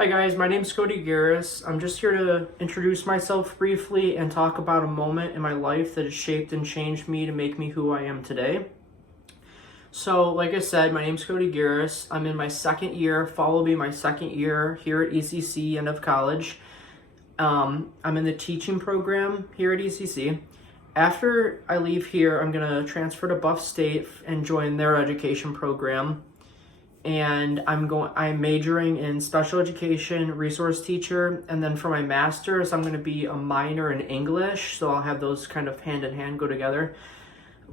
Hi guys, my name's Cody Garris. I'm just here to introduce myself briefly and talk about a moment in my life that has shaped and changed me to make me who I am today. So, like I said, my name's Cody Garris. I'm in my second year, follow me my second year here at ECC, end of college. I'm in the teaching program here at ECC. After I leave here, I'm going to transfer to Buff State and join their education program. And I'm majoring in special education, resource teacher, and then for my master's, I'm going to be a minor in English, so I'll have those kind of hand in hand go together.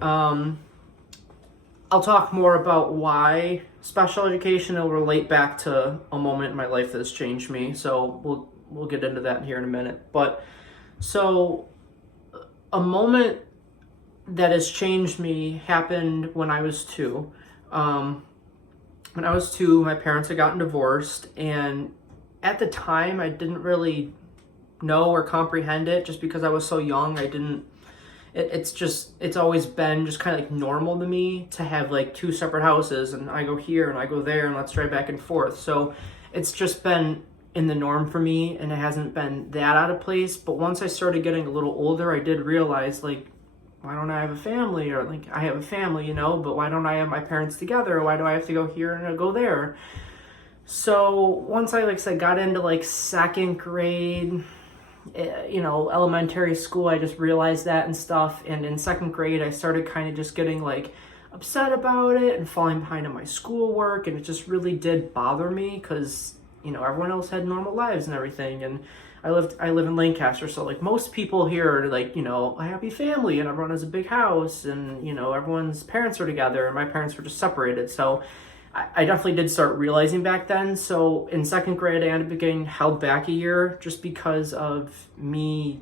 I'll talk more about why special education will relate back to a moment in my life that's changed me, so we'll get into that here in a minute. But so a moment that has changed me happened when I was two. When I was two, my parents had gotten divorced, and at the time, I didn't really know or comprehend it just because I was so young. It's always been just kind of like normal to me to have like two separate houses, and I go here and I go there, and let's drive back and forth. So it's just been in the norm for me, and it hasn't been that out of place. But once I started getting a little older, I did realize, like, why don't I have a family? Or like, I have a family, but why don't I have my parents together? Why do I have to go here and go there? So once I, like I said, got into like second grade, elementary school, I just realized that and stuff. And in second grade, I started kind of just getting like upset about it and falling behind in my schoolwork. And it just really did bother me because, everyone else had normal lives and everything. And I live in Lancaster, so like most people here are like, a happy family and everyone has a big house and, everyone's parents are together and my parents were just separated. So I definitely did start realizing back then. So in second grade, I ended up getting held back a year just because of me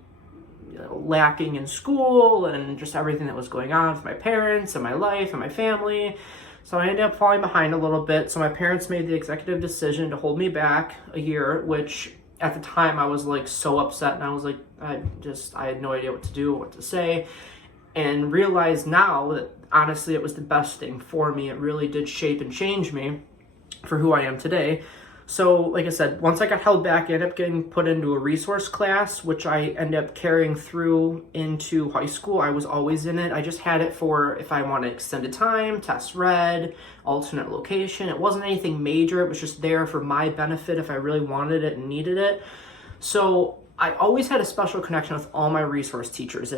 lacking in school and just everything that was going on with my parents and my life and my family. So I ended up falling behind a little bit. So my parents made the executive decision to hold me back a year, which at the time I was like so upset, and I was like, I had no idea what to do, what to say, and realized now that honestly it was the best thing for me. It really did shape and change me for who I am today. So like I said, once I got held back, I ended up getting put into a resource class, which I ended up carrying through into high school. I was always in it. I just had it for if I wanted extended time, test read, alternate location. It wasn't anything major. It was just there for my benefit if I really wanted it and needed it. So I always had a special connection with all my resource teachers.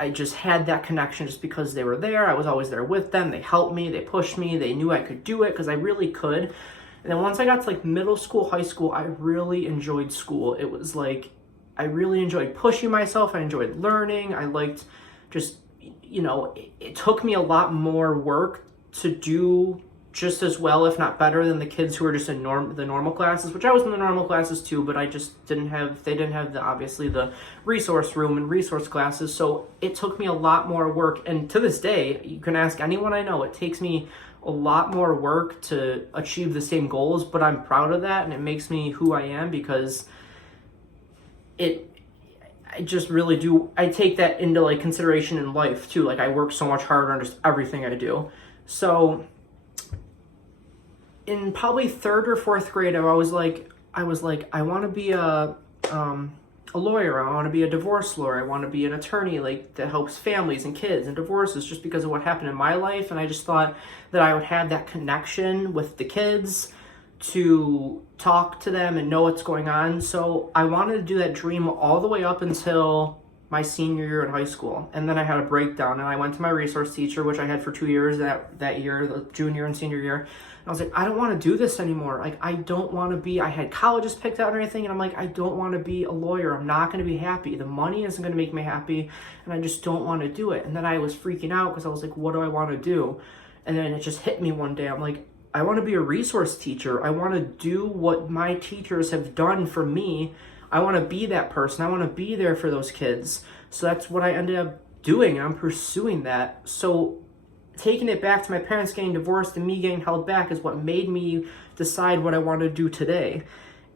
I just had that connection just because they were there. I was always there with them. They helped me. They pushed me. They knew I could do it because I really could. And then once I got to like middle school, high school, I really enjoyed school. It was like, I really enjoyed pushing myself. I enjoyed learning. I liked just, it took me a lot more work to do just as well, if not better, than the kids who were just in the normal classes, which I was in the normal classes too, but they didn't have obviously the resource room and resource classes. So it took me a lot more work. And to this day, you can ask anyone I know, it takes me a lot more work to achieve the same goals, but I'm proud of that, and it makes me who I am because I just really do. I take that into like consideration in life too. Like I work so much harder on just everything I do. So in probably third or fourth grade, I was like, I want to be a lawyer. I want to be a divorce lawyer. I want to be an attorney like that helps families and kids and divorces just because of what happened in my life. And I just thought that I would have that connection with the kids to talk to them and know what's going on. So I wanted to do that dream all the way up until my senior year in high school. And then I had a breakdown and I went to my resource teacher, which I had for 2 years that year, the junior and senior year. And I was like, I don't want to do this anymore. Like, I don't want to be, I had colleges picked out and everything. And I'm like, I don't want to be a lawyer. I'm not going to be happy. The money isn't going to make me happy. And I just don't want to do it. And then I was freaking out because I was like, what do I want to do? And then it just hit me one day. I'm like, I want to be a resource teacher. I want to do what my teachers have done for me. I want to be that person. I want to be there for those kids. So that's what I ended up doing. I'm pursuing that. So taking it back to my parents getting divorced and me getting held back is what made me decide what I want to do today.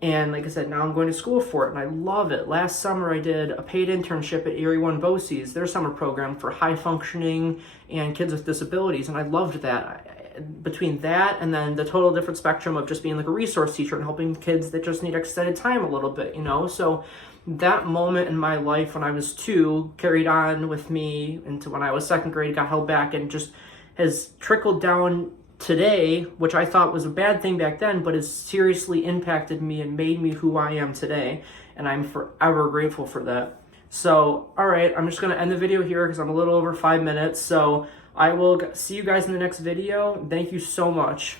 And like I said, now I'm going to school for it and I love it. Last summer I did a paid internship at Erie One BOCES, their summer program for high functioning and kids with disabilities. And I loved that. between that and then the total different spectrum of just being like a resource teacher and helping kids that just need extended time a little bit, you know? So that moment in my life when I was 2 carried on with me into when I was 2nd grade, got held back, and just has trickled down today, which I thought was a bad thing back then, but has seriously impacted me and made me who I am today. And I'm forever grateful for that. So, all right, I'm just going to end the video here because I'm a little over 5 minutes. So I will see you guys in the next video. Thank you so much.